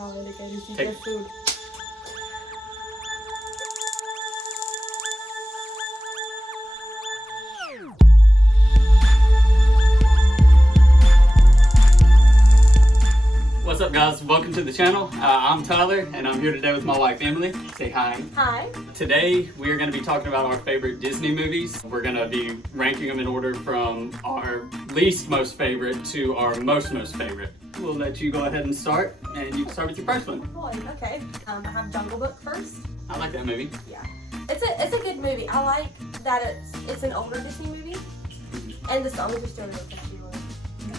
how indicated you Take- get food. What's up, guys? Welcome to the channel. I'm Tyler, and I'm here today with my wife, Emily. Say hi. Hi. Today, we are going to be talking about our favorite Disney movies. We're going to be ranking them in order from our least most favorite to our most favorite. We'll let you go ahead and start, and you can start with your first one. Boy, okay. I have Jungle Book first. I like that movie. Yeah. It's a good movie. I like that it's an older Disney movie, and the songs are still really catchy.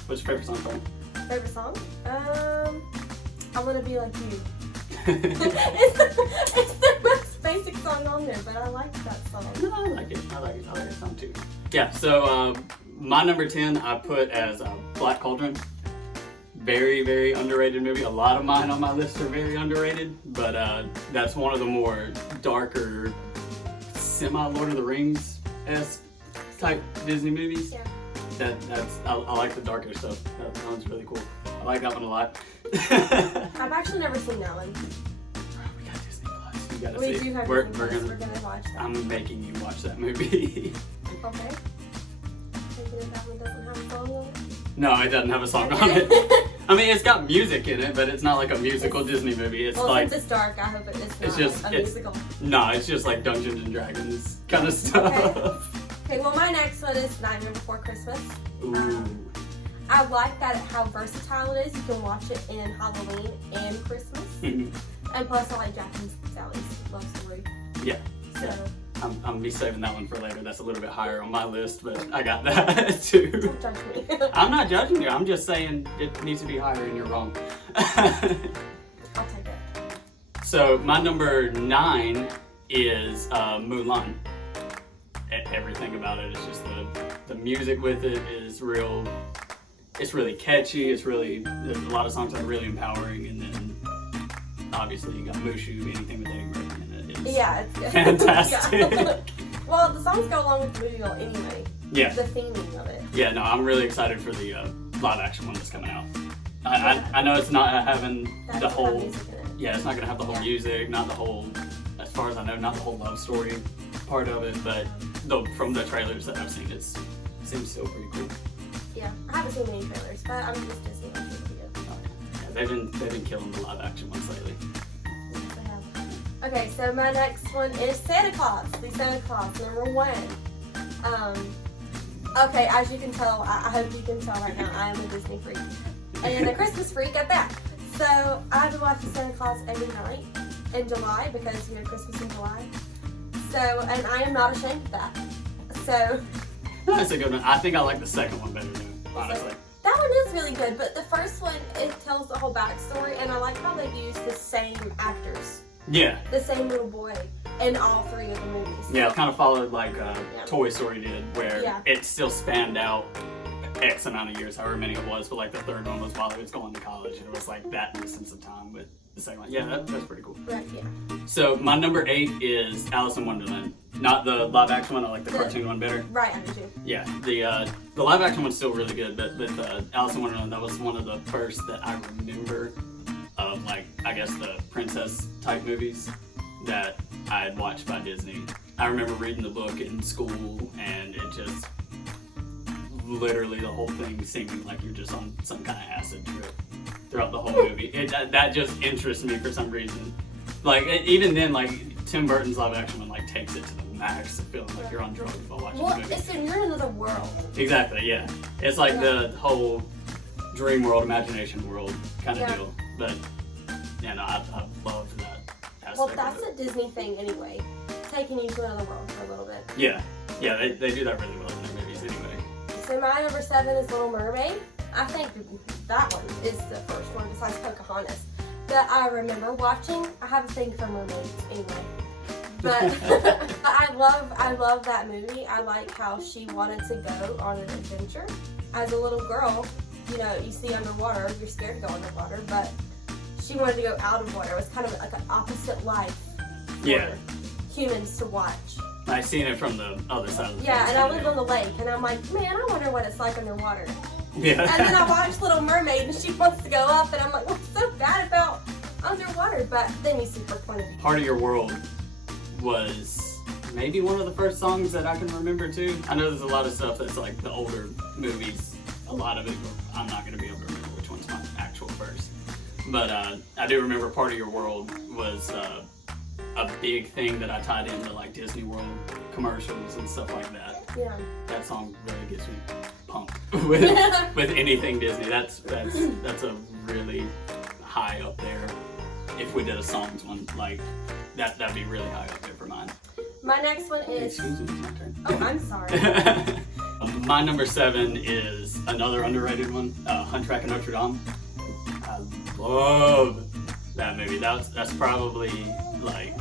What's your favorite song from it? Favorite song? I Wanna Be Like You. it's the most basic song on there, but I like that song. No, I like it. I like that song too. Yeah, so my number 10 I put as Black Cauldron. Very, very underrated movie. A lot of mine on my list are very underrated, but that's one of the more darker, semi-Lord of the Rings-esque type Disney movies. Yeah. I like the darker stuff. That one's really cool. I like that one a lot. I've actually never seen that one. We got Disney Plus. You gotta We see. do have We're Disney Plus. We're gonna watch that. I'm making you watch that movie. Okay. Thinking that one doesn't have a song on it? No, it doesn't have a song on it. I mean, it's got music in it, but it's not like a musical Disney movie. It's well, like since it's dark, I hope it's not it's just a musical. No, it's just like Dungeons and Dragons kind of stuff. Okay, well, my next one is Nightmare Before Christmas. Ooh. I like that how versatile it is. You can watch it in Halloween and Christmas. And plus, I like Jack and Sally's love story. Yeah. So. Yeah. I'm gonna be saving that one for later. That's a little bit higher on my list, but I got that too. Don't judge me. I'm not judging you. I'm just saying it needs to be higher and you're wrong. I'll take it. So my number 9 is Mulan. Everything about it is just the music with it is real. It's really catchy. There's a lot of songs that are really empowering, and then obviously you got Mushu. Anything with Eddie Murphy in it is Yeah, it's good. fantastic. Yeah. Well, the songs go along with the movie anyway. Yeah. The theming of it. Yeah, no, I'm really excited for the live action one that's coming out. I know it's not having That the doesn't have whole. music in it. Yeah, it's not gonna have the whole music, not the whole. As far as I know, not the whole love story part of it, but from the trailers that I've seen, it seems still pretty cool. Yeah, I haven't seen any trailers, but I'm just Disney watching videos. Yeah, they've been killing the live action ones lately. Yes, they have. Okay, so my next one is Santa Claus. The Santa Claus, number 1. Okay, as you can tell, I hope you can tell right now, I am a Disney freak. And a Christmas freak at that. So I've been watching Santa Claus every night in July because we have Christmas in July. So, and I am not ashamed of that. So. That's a good one. I think I like the second one better too, honestly. That one is really good, but the first one, it tells the whole backstory, and I like how they use the same actors. Yeah. The same little boy in all 3 of the movies. Yeah, it kind of followed like Toy Story did, where it still spanned out X amount of years, however many it was, but like the third one was while he was going to college, and it was like that distance of time with the second one. Yeah, that's pretty cool. Right, yeah. So my number 8 is Alice in Wonderland. Not the live action one, I like the cartoon one better. Right, I do too. Yeah, the live action one's still really good, but with Alice in Wonderland, that was one of the first that I remember of, like, I guess the princess type movies that I had watched by Disney. I remember reading the book in school, and it just literally the whole thing seeming like you're just on some kind of acid trip throughout the whole movie. That just interests me for some reason. Like, even then, like, Tim Burton's live action one like takes it to the max, feeling like you're on drugs while watching the movie. You're in another world. Exactly, yeah. It's like the whole dream world, imagination world kind of deal. But yeah, no, I loved that aspect. Well, that's a Disney thing anyway, taking you to another world for a little bit. Yeah, they do that really well in their movies anyway. So my number 7 is Little Mermaid. I think that one is the first one besides Pocahontas that I remember watching. I have a thing for mermaids anyway. But I love that movie. I like how she wanted to go on an adventure. As a little girl, you know, you see underwater, you're scared to go underwater, but she wanted to go out of water. It was kind of like an opposite life for humans to watch. I've seen it from the other side of the Yeah, and I live on the lake, and I'm like, man, I wonder what it's like underwater. Yeah. And then I watched Little Mermaid, and she wants to go up, and I'm like, what's so bad about but then you see her point of view. Part of Your World was maybe one of the first songs that I can remember too. I know there's a lot of stuff that's like the older movies, a lot of it, I'm not going to be able to remember which one's my actual first. But I do remember Part of Your World was a big thing that I tied into like Disney World commercials and stuff like that. Yeah. That song really gets me pumped with anything Disney. That's a really high up there. If we did a songs one, like that'd be really high up there for mine. My next one is. Excuse me, it's my turn. Oh, I'm sorry. My number 7 is another underrated one, Hunchback of Notre Dame. I love that movie. That's probably like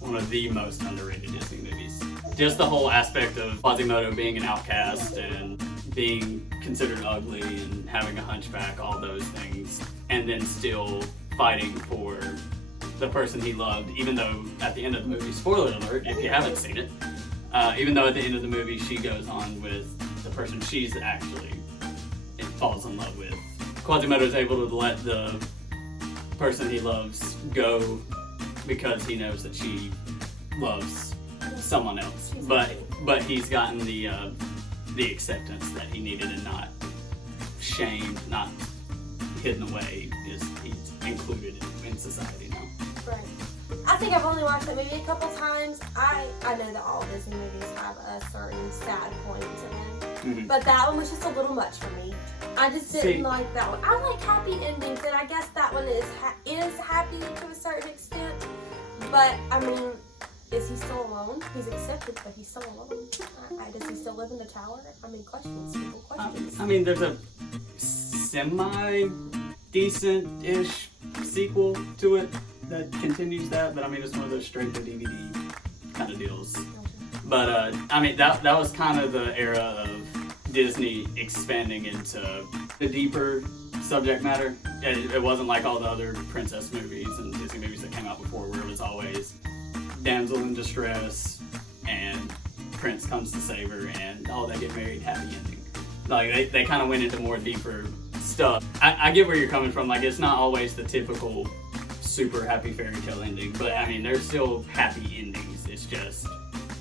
one of the most underrated Disney movies. Just the whole aspect of Quasimodo being an outcast and being considered ugly and having a hunchback, all those things, and then still fighting for the person he loved, even though at the end of the movie, spoiler alert if you haven't seen it, even though at the end of the movie she goes on with the person she's actually falls in love with. Quasimodo's able to let the person he loves go because he knows that she loves someone else. But he's gotten the acceptance that he needed and not shamed, not hidden away. He's included in society now. Right. I think I've only watched that movie a couple times. I know that all Disney movies have a certain sad point to them. Mm-hmm. But that one was just a little much for me. I just didn't like that one. I like happy endings, and I guess that one is happy to a certain extent. But, I mean, is he still alone? He's accepted, but he's still alone. Does he still live in the tower? I mean, questions. People questions. I mean, there's a semi-decent-ish sequel to it that continues that, but I mean, it's one of those straight-to-DVD kind of deals. But, I mean, that was kind of the era of Disney expanding into the deeper subject matter. It wasn't like all the other princess movies and Disney movies that came out before, where it was always damsel in distress and prince comes to save her and they get married, happy ending. Like they kind of went into more deeper stuff. I get where you're coming from. Like, it's not always the typical super happy fairy tale ending, but I mean, there's still happy endings. It's just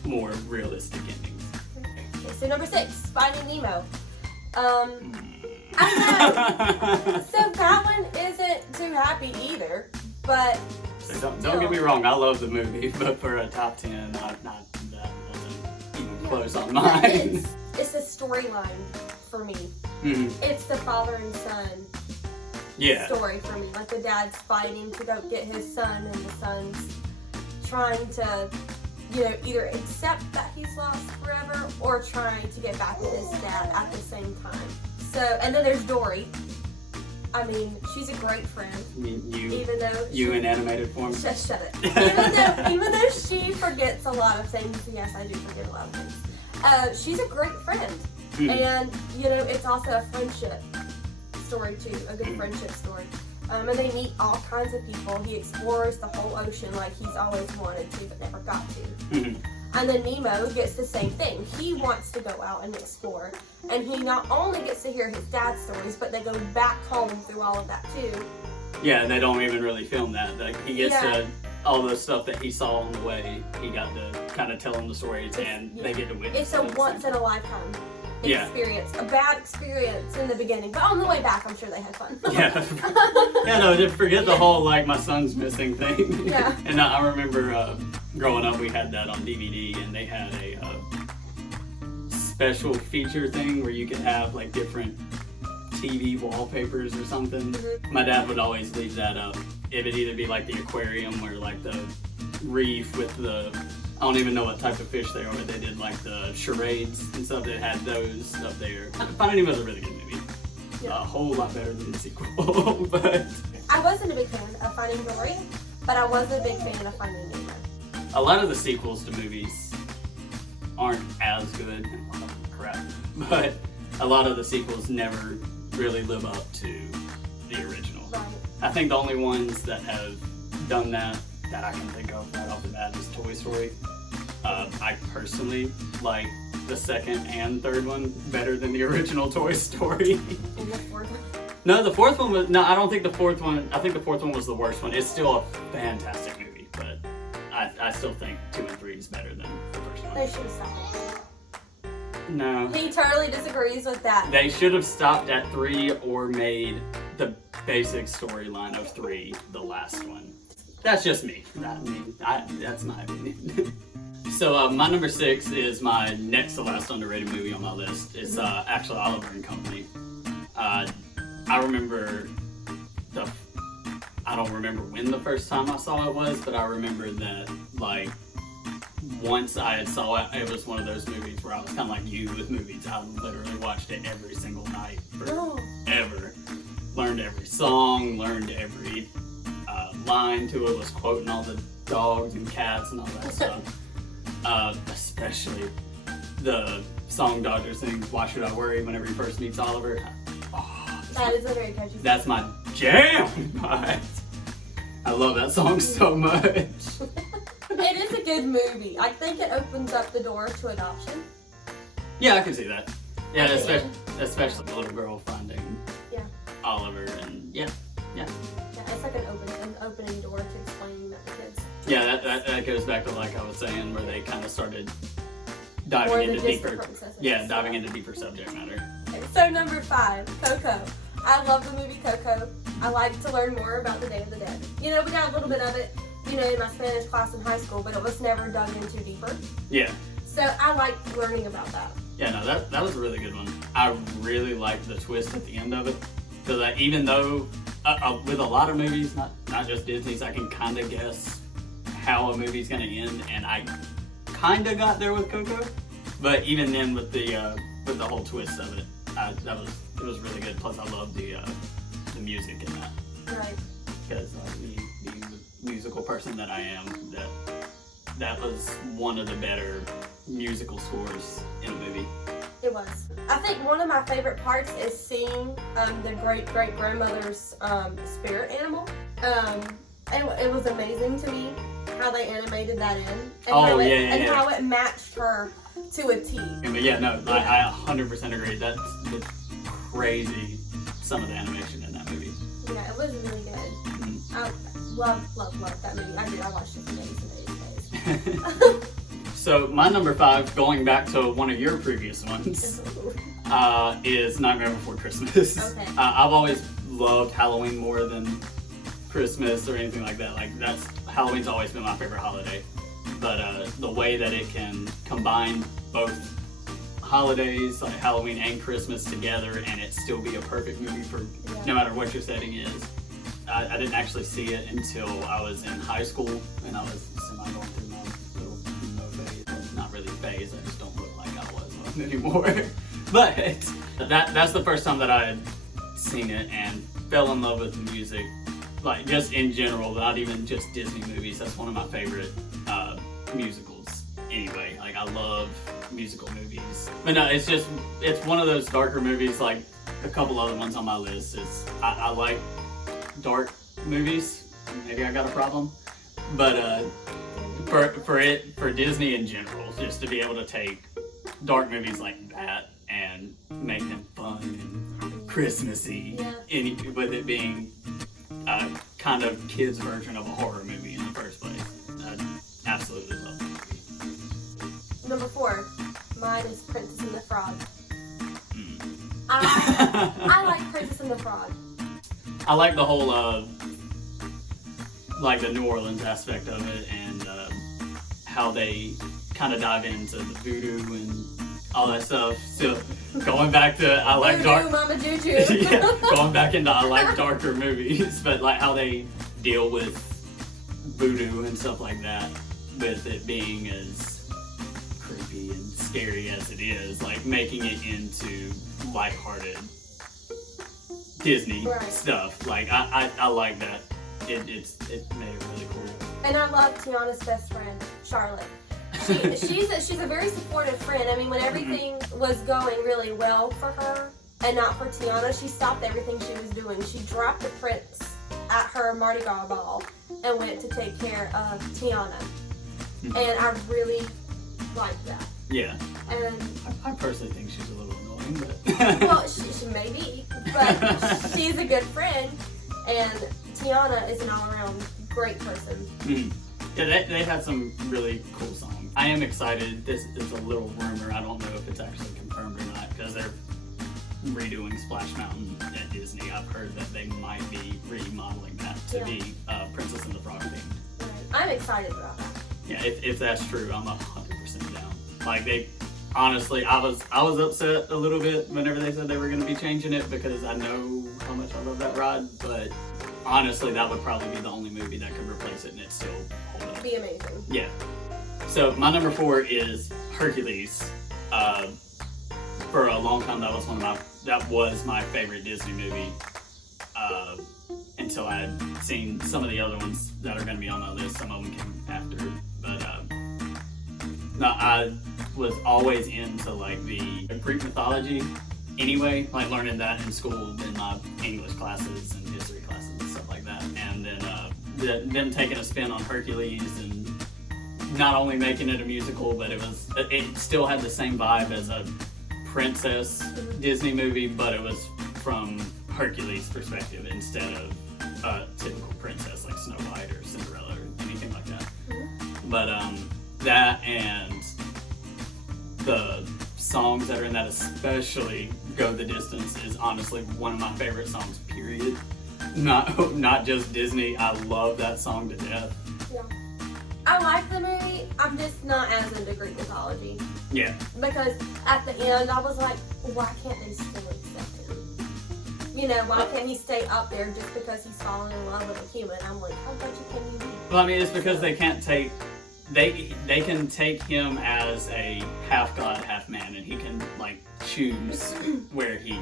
more realistic endings. Okay, so number 6, Finding Nemo. I know. So that one isn't too happy either, but don't get me wrong, I love the movie, but for a top 10, that doesn't even close on mine. It's a storyline for me. Mm-hmm. It's the father and son story for me. Like, the dad's fighting to go get his son, and the son's trying to, either accept that he's lost forever or trying to get back with his dad at the same time. So, and then there's Dory. I mean, she's a great friend. Even though in animated form. Shut it. even though she forgets a lot of things. Yes, I do forget a lot of things. She's a great friend, and it's also a friendship story too, a good friendship story. And they meet all kinds of people. He explores the whole ocean like he's always wanted to, but never got to. Mm-hmm. And then Nemo gets the same thing. He wants to go out and explore. And he not only gets to hear his dad's stories, but they go back home through all of that too. Yeah, and they don't even really film that. Like, he gets to all the stuff that he saw on the way. He got to kind of tell them the stories, and they get to witness. It's a once-in-a-lifetime experience. A bad experience in the beginning, but on the way back, I'm sure they had fun. Just forget the whole, like, my son's missing thing. Yeah. And I remember growing up, we had that on DVD, and they had a special feature thing where you could have, like, different TV wallpapers or something. Mm-hmm. My dad would always leave that up. It would either be, like, the aquarium or, like, the reef with the... I don't even know what type of fish they are, but they did like the charades and stuff. They had those up there. Finding Nemo was a really good movie. Yeah. A whole lot better than the sequel. But I wasn't a big fan of Finding Dory, but I was a big fan of Finding Nemo. A lot of the sequels to movies aren't as good. A lot of them are crap. But a lot of the sequels never really live up to the original. Right. I think the only ones that have done that I can think of right off the bat is Toy Story. I personally like the second and third one better than the original Toy Story. And the fourth one? No, the fourth one was, no, I don't think the fourth one, I think the fourth one was the worst one. It's still a fantastic movie, but I still think 2 and 3 is better than the first one. They should have stopped. No. He totally disagrees with that. They should have stopped at 3 or made the basic storyline of 3 the last one. That's just me. That's my opinion. So my number 6 is my next to last underrated movie on my list. It's actually Oliver and Company. I remember I don't remember when the first time I saw it was, but I remember that like once I had saw it, it was one of those movies where I was kind of like you with movies. I literally watched it every single night forever. Learned every song, learned every line to it, was quoting all the dogs and cats and all that stuff. Especially the song Dodger sings, "Why Should I Worry," whenever he first meets Oliver. That is a very catchy song. That's my jam! I love that song so much. It is a good movie. I think it opens up the door to adoption. Yeah, I can see that. Yeah, especially the little girl finding Oliver, and yeah, it's like an opening door to explaining that to kids. Yeah, that goes back to like I was saying, where they kind of started diving into deeper subject matter. Okay, so number 5, Coco. I love the movie Coco. I like to learn more about the Day of the Dead. You know, we got a little bit of it, you know, in my Spanish class in high school, but it was never dug into deeper. Yeah. So I like learning about that. Yeah, no, that was a really good one. I really liked the twist at the end of it. Because even though, with a lot of movies, not just Disney's, I can kind of guess how a movie's going to end, and I kind of got there with Coco. But even then, with the whole twist of it, it was really good. Plus, I love the music in that. Right. Because being the musical person that I am, that was one of the better musical scores in a movie. It was. I think one of my favorite parts is seeing the great-great-grandmother's spirit animal. It was amazing to me how they animated that in. And how it matched her to a T. Yeah, no, I 100% agree. That's crazy, some of the animation in that movie. Yeah, it was really good. Mm-hmm. I love that movie. I watched it for days and days and days. So my number 5, going back to one of your previous ones, is Nightmare Before Christmas. Okay. I've always loved Halloween more than Christmas or anything like that. Halloween's always been my favorite holiday. But the way that it can combine both holidays, like Halloween and Christmas together, and it still be a perfect movie for no matter what your setting is. I didn't actually see it until I was in high school, and I was going through my little emo phase. Well, not really phase, I just don't look like I was anymore. But that's the first time that I had seen it and fell in love with the music. Like, just in general, not even just Disney movies. That's one of my favorite musicals anyway. Like, I love musical movies. But no, it's one of those darker movies, like a couple other ones on my list. I like dark movies. Maybe I got a problem. But for Disney in general, just to be able to take dark movies like that and make them fun and Christmassy, with it being a kind of kids' version of a horror movie in the first place. I absolutely love that movie. Number 4, mine is Princess and the Frog. I like Princess and the Frog. I like the whole, like the New Orleans aspect of it, and how they kind of dive into the voodoo and all that stuff. So going back to I like dark. Mama Juju. Yeah, going back into I like darker movies, but like how they deal with voodoo and stuff like that, with it being as creepy and scary as it is, like making it into lighthearted Disney stuff. Like I like that. It made it really cool. And I love Tiana's best friend, Charlotte. She's a very supportive friend. I mean, when everything was going really well for her and not for Tiana, she stopped everything she was doing. She dropped the prince at her Mardi Gras ball and went to take care of Tiana. And I really like that. Yeah. And I personally think she's a little annoying. controlling, but Well, she may be, but she's a good friend, and Tiana is an all-around great person. Mm. Yeah, they had some really cool songs. I am excited. This is a little rumor. I don't know if it's actually confirmed or not, because they're redoing Splash Mountain at Disney. I've heard that they might be remodeling that to be Princess and the Frog themed. Right. I'm excited about that. Yeah, if that's true, I'm 100% down. Like they, honestly, I was upset a little bit whenever they said they were going to be changing it, because I know how much I love that ride. But honestly, that would probably be the only movie that could replace it, and it's still hold up. Be amazing. Yeah. So my number 4 is Hercules. For a long time, that was my favorite Disney movie. Until I had seen some of the other ones that are going to be on my list. Some of them came after, but no, I was always into like the Greek mythology. Anyway, like learning that in school in my English classes and history classes and stuff like that. And then them taking a spin on Hercules and not only making it a musical, but it still had the same vibe as a princess Disney movie, but it was from Hercules' perspective instead of a typical princess like Snow White or Cinderella or anything like that. But that and the songs that are in that, especially Go the Distance, is honestly one of my favorite songs, period. Not just Disney. I love that song to death. Yeah. I like the movie. I'm just not as into Greek mythology. Yeah. Because at the end, I was like, why can't they still accept him? You know, why can't he stay up there just because he's falling in love with a human? I'm like, how much can you do? Well, I mean, it's because they can't take... They can take him as a half god, half man, and he can, like, choose where he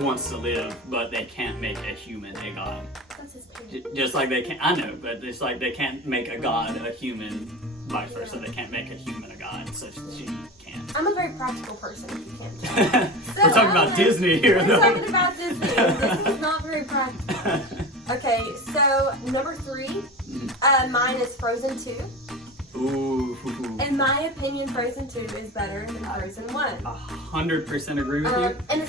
wants to live, but they can't make a human a god. That's his pain. Just like they can't... I know, but it's like they can't make a god a human, vice versa. Yeah. They can't make a human a god, so she can't. I'm a very practical person, if you can't tell. So We're talking about Disney here, We're though. talking about Disney. This is not very practical. Okay, so number 3, mine is Frozen 2. Ooh. In my opinion, Frozen 2 is better than Frozen 1. 100% agree with you. And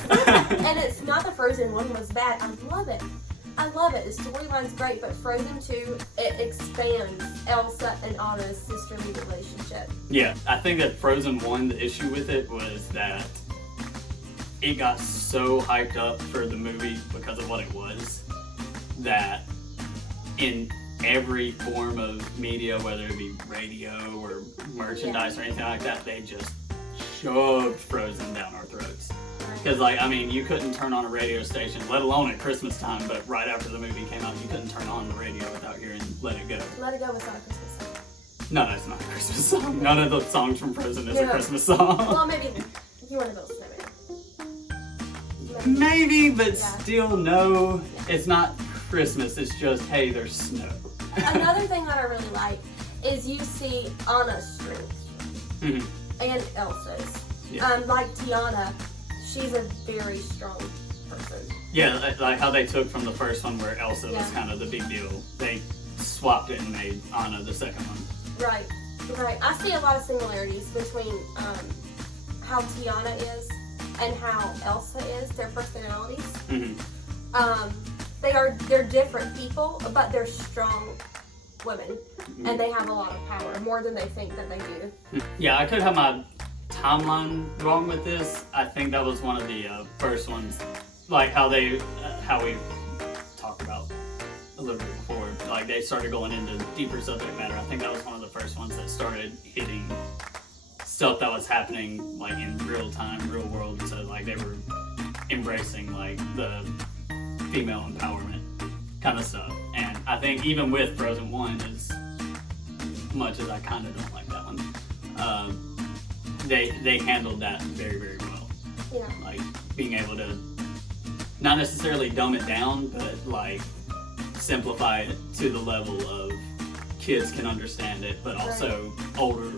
it's not that Frozen 1 was bad. I love it. The storyline's great, but Frozen 2, it expands Elsa and Anna's sisterly relationship. Yeah, I think that Frozen 1, the issue with it was that it got so hyped up for the movie because of what it was, that in every form of media, whether it be radio or merchandise or anything like that, they just shoved Frozen down our throats. Because, like, I mean, you couldn't turn on a radio station, let alone at Christmas time, but right after the movie came out, you couldn't turn on the radio without hearing Let It Go. Let It Go was not a Christmas song. No, that's not a Christmas song. None of the songs from Frozen is a Christmas song. Well, maybe you want to build a snowman. Maybe, but still, no. It's not Christmas, it's just, hey, there's snow. Another thing that I really like is you see Anna's strength and Elsa's. Yeah. Like Tiana, she's a very strong person. Yeah, like how they took from the first one where Elsa was kind of the big deal. They swapped it and made Anna the second one. Right. I see a lot of similarities between how Tiana is and how Elsa is, their personalities. They're different people, but they're strong women, and they have a lot of power, more than they think that they do. Yeah, I could have my timeline wrong with this. I think that was one of the first ones, like how we talked about a little bit before, like they started going into deeper subject matter. I think that was one of the first ones that started hitting stuff that was happening like in real time, real world. So like they were embracing like the female empowerment kind of stuff. And I think even with Frozen 1, as much as I kind of don't like that one, they handled that very, very well. Yeah. Like being able to not necessarily dumb it down, but like simplify it to the level of kids can understand it, but also older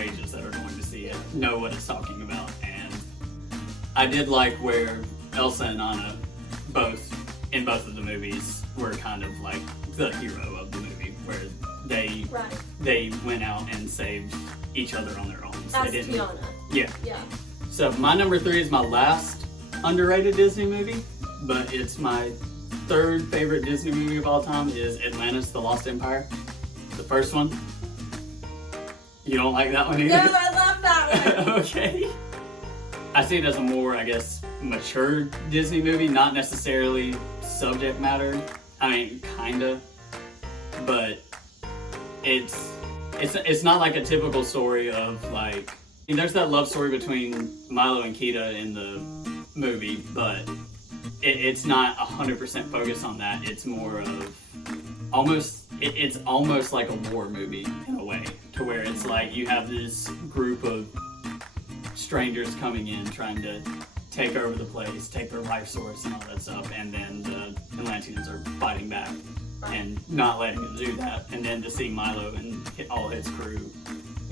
ages that are going to see it know what it's talking about. And I did like where Elsa and Anna in both of the movies were kind of like the hero of the movie, where they went out and saved each other on their own. So As Tiana. Yeah. So my number 3 is my last underrated Disney movie, but it's my 3rd favorite Disney movie of all time is Atlantis: The Lost Empire. The first one. You don't like that one either? No, I love that one. Okay. I see it as a more, I guess, mature Disney movie, not necessarily subject matter. I mean, kinda, but it's not like a typical story of like. I mean, there's that love story between Milo and Kita in the movie, but it's not 100% focused on that. It's more of it's almost like a war movie in a way, to where it's like you have this group of strangers coming in trying to take over the place, take their life source and all that stuff, and then the Atlanteans are fighting back and not letting them do that. And then to see Milo and all his crew,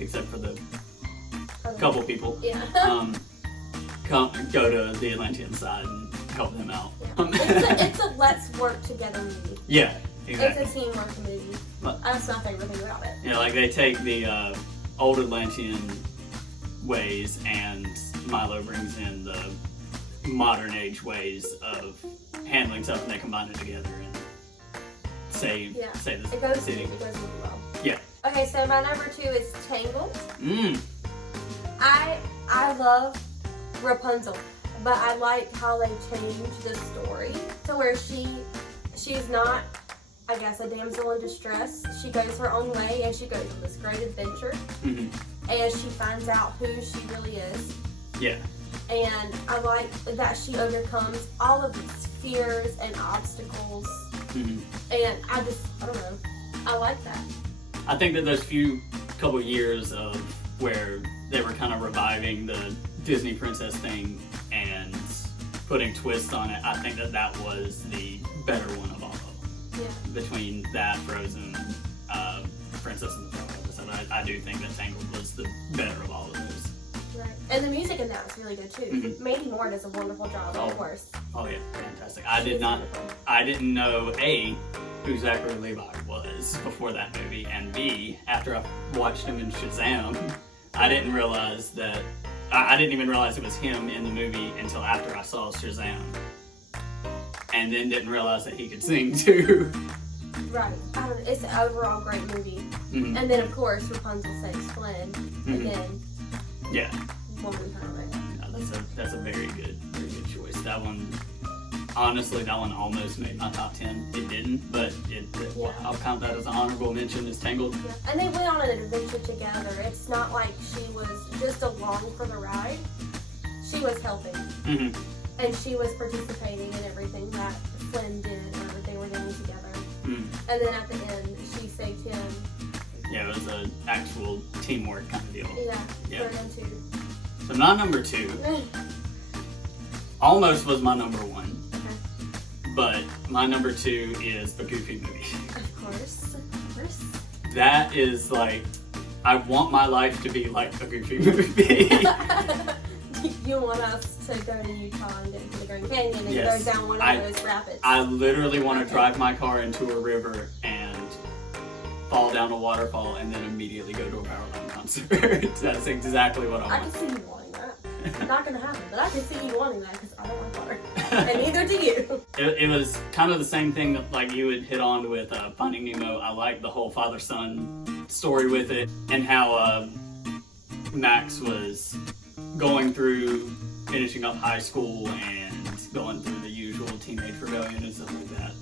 except for the couple people, go to the Atlantean side and help them out. Yeah. It's a let's work together movie. Yeah, exactly. It's a teamwork movie. That's my favorite thing about it. Yeah, like they take the old Atlantean ways and Milo brings in the modern age ways of handling stuff, and they combine it together and save the city. It goes really well. Yeah. Okay, so my number 2 is Tangled. I love Rapunzel, but I like how they changed the story to where she's not, I guess, a damsel in distress. She goes her own way and she goes on this great adventure, and she finds out who she really is. Yeah. And I like that she overcomes all of these fears and obstacles. And I don't know, I like that. I think that those couple years of where they were kind of reviving the Disney princess thing and putting twists on it, I think that was the better one of all of them. Yeah. Between that, Frozen, Princess and the Frog. So I do think that Tangled was the better of all of those. Right. And the music in that was really good too. Mandy Moore does a wonderful job, of course. Oh yeah, fantastic. I didn't know who Zachary Levi was before that movie, and B, after I watched him in Shazam, I didn't realize that. I didn't even realize it was him in the movie until after I saw Shazam, and then didn't realize that he could sing too. Right. It's an overall great movie. And then of course Rapunzel saves Flynn again. Yeah. Woman power. No, that's a very good choice. That one. Honestly, that one almost made my top 10. It didn't, but I'll count that as an honorable mention as Tangled. Yeah. And they went on an adventure together. It's not like she was just along for the ride. She was helping. And she was participating in everything that Flynn did or that they were doing together. And then at the end, she saved him. Yeah, it was an actual teamwork kind of deal. Yeah. For them too. So my number 2 almost was my number 1. But my number 2 is a Goofy movie. Of course. That is like, I want my life to be like a Goofy movie. You want us to go to Utah and get into the Grand Canyon and go down one of those rapids. I literally want to drive my car into a river and fall down a waterfall and then immediately go to a Powerline concert. That's exactly what I want. I can see you wanting that. It's not going to happen, but I can see you wanting that because I don't want water. And neither do you. It was kind of the same thing that like you had hit on with Finding Nemo. I like the whole father-son story with it, and how Max was going through finishing up high school and going through the usual teenage rebellion and stuff like that.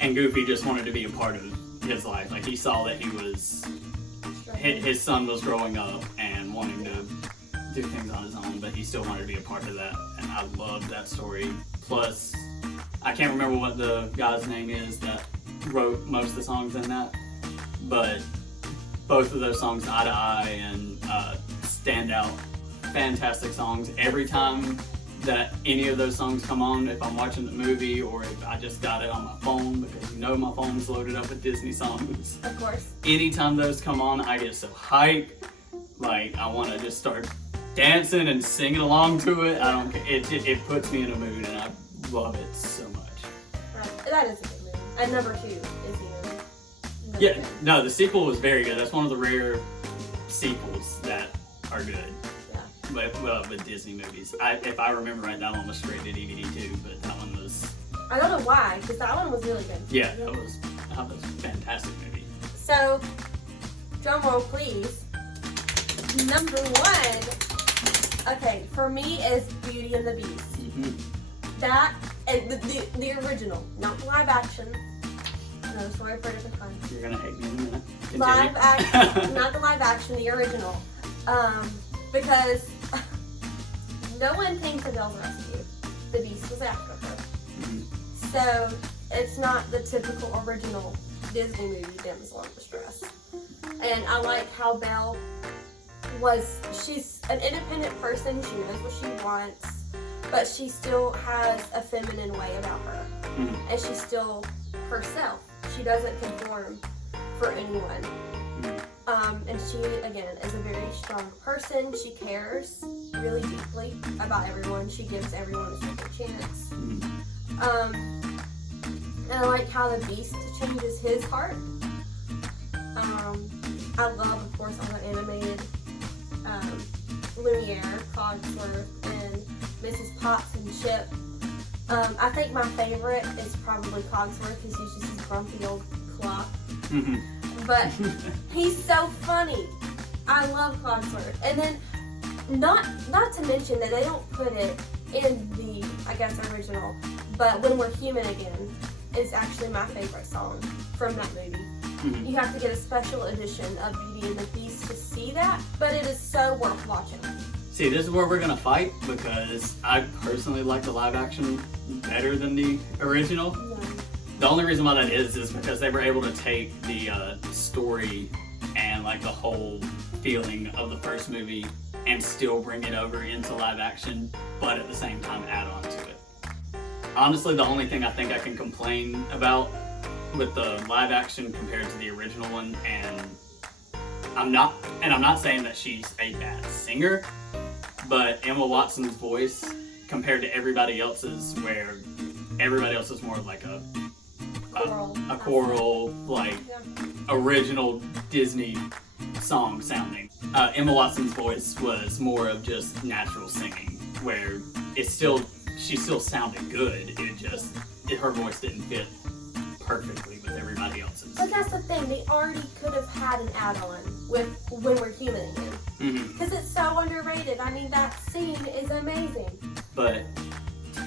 And Goofy just wanted to be a part of his life. Like he saw that his son was growing up and wanting to do things on his own, but he still wanted to be a part of that. And I loved that story. Plus, I can't remember what the guy's name is that wrote most of the songs in that, but both of those songs, Eye to Eye and Stand Out, fantastic songs. Every time that any of those songs come on, if I'm watching the movie or if I just got it on my phone, because you know my phone's loaded up with Disney songs. Of course. Anytime those come on, I get so hyped. Like, I want to just start dancing and singing along to it. I don't care. It puts me in a mood, and I love it so much. Right. That is a good movie. And number 2 is even. Yeah. No, the sequel was very good. That's one of the rare sequels that are good. Yeah. with Disney movies. If I remember right, that one was straight to DVD too, but that one was... I don't know why, because that one was really good. Yeah, that was a fantastic movie. So, drum roll please. Number 1, okay, for me is Beauty and the Beast. Mm-hmm. That, the original, not the live action. No, sorry for a different time. You're gonna hate me in a minute. Continue. Live action, not the live action, the original. Because no one came to Belle's rescue. The Beast was after her. Mm-hmm. So it's not the typical original Disney movie damsel in distress. And I like how Belle she's an independent person, she knows what she wants, but she still has a feminine way about her. Mm-hmm. And she's still herself. She doesn't conform for anyone. And she, again, is a very strong person. She cares really deeply about everyone. She gives everyone a second chance. And I like how the Beast changes his heart. I love, of course, all the animated Lumiere, Cogsworth, and Mrs. Potts and Chip. I think my favorite is probably Cogsworth because he's just this grumpy old clock. Mm-hmm. But he's so funny. I love Cogsworth. And then, not to mention that they don't put it in the, I guess, original, but When We're Human Again is actually my favorite song from that movie. Mm-hmm. You have to get a special edition of Beauty and the Beast to see that, but it is so worth watching. See, this is where we're gonna fight because I personally like the live action better than the original. No. The only reason why that is because they were able to take the story and like the whole feeling of the first movie and still bring it over into live action, but at the same time add on to it. Honestly, the only thing I think I can complain about with the live action compared to the original one, and I'm not saying that she's a bad singer, but Emma Watson's voice compared to everybody else's, where everybody else is more like a choral, like original Disney song sounding. Emma Watson's voice was more of just natural singing, where she still sounded good. Her voice didn't fit perfectly with everybody else's. But that's the thing, they already could have had an add-on with When We're Human Again. Because it's so underrated. I mean, that scene is amazing. But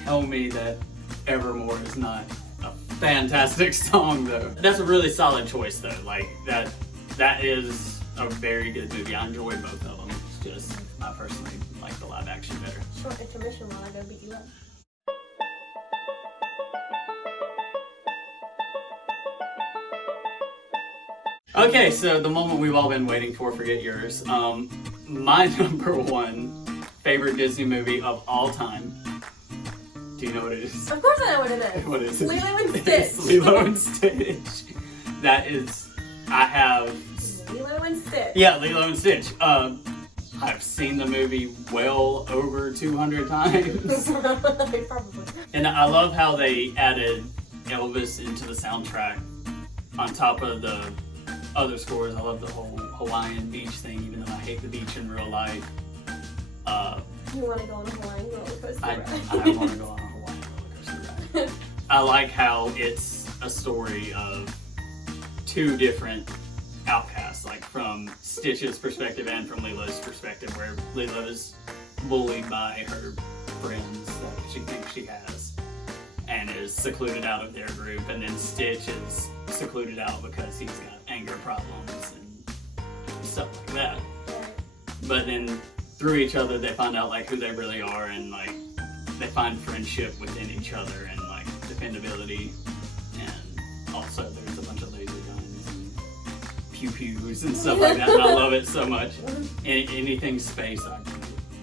tell me that Evermore is not a fantastic song, though. That's a really solid choice, though. Like, that is a very good movie. I enjoyed both of them. It's just, I personally like the live action better. Short intermission while I go beat you up. Okay, so the moment we've all been waiting for, forget yours. My number 1 favorite Disney movie of all time. Do you know what it is? Of course I know what it is. What is it? Lilo and Stitch. It's Lilo and Stitch. That is, I have... Lilo and Stitch. Yeah, Lilo and Stitch. I've seen the movie well over 200 times. Probably. And I love how they added Elvis into the soundtrack on top of the other scores. I love the whole Hawaiian beach thing, even though I hate the beach in real life. You want to go on a Hawaiian roller coaster ride? I want to go on a Hawaiian roller coaster ride. I like how it's a story of 2 different outcasts, like from Stitch's perspective and from Lilo's perspective, where Lilo is bullied by her friends that she thinks she has and is secluded out of their group, and then Stitch is secluded out because he's got anger problems and stuff like that. But then through each other they find out like who they really are, and like they find friendship within each other and like dependability, and also there's a bunch of laser guns and pew pews and stuff like that, and I love it so much. Anything space I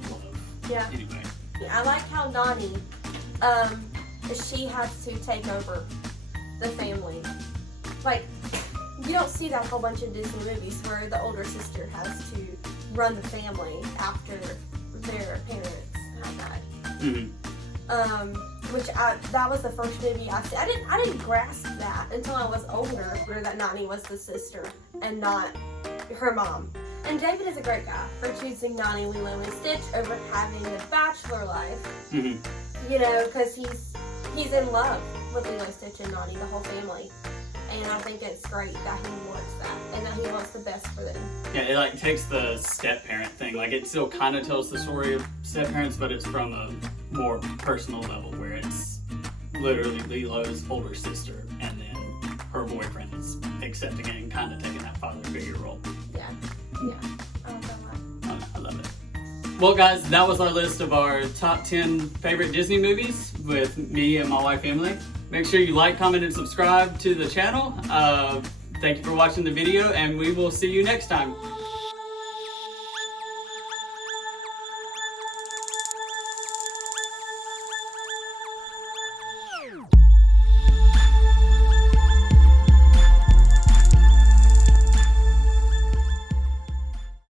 love. Yeah. Anyway. I like how Donnie, she has to take over the family. Like, you don't see that whole bunch of Disney movies where the older sister has to run the family after their parents have died. That was the first movie I see. I didn't grasp that until I was older, where that Nani was the sister and not her mom. And David is a great guy for choosing Nani Lilo and Stitch over having the bachelor life. Mm-hmm. You know, because he's in love with Lilo, Stitch, and Nani, the whole family. And I think it's great that he wants that and that he wants the best for them. Yeah, it like takes the step-parent thing. Like it still kind of tells the story of step-parents, but it's from a more personal level where it's literally Lilo's older sister and then her boyfriend is accepting it and kind of taking that father figure role. Yeah. I love that. I love it. Well, guys, that was our list of our top 10 favorite Disney movies with me and my wife, Emily. Make sure you like, comment, and subscribe to the channel. Thank you for watching the video, and we will see you next time.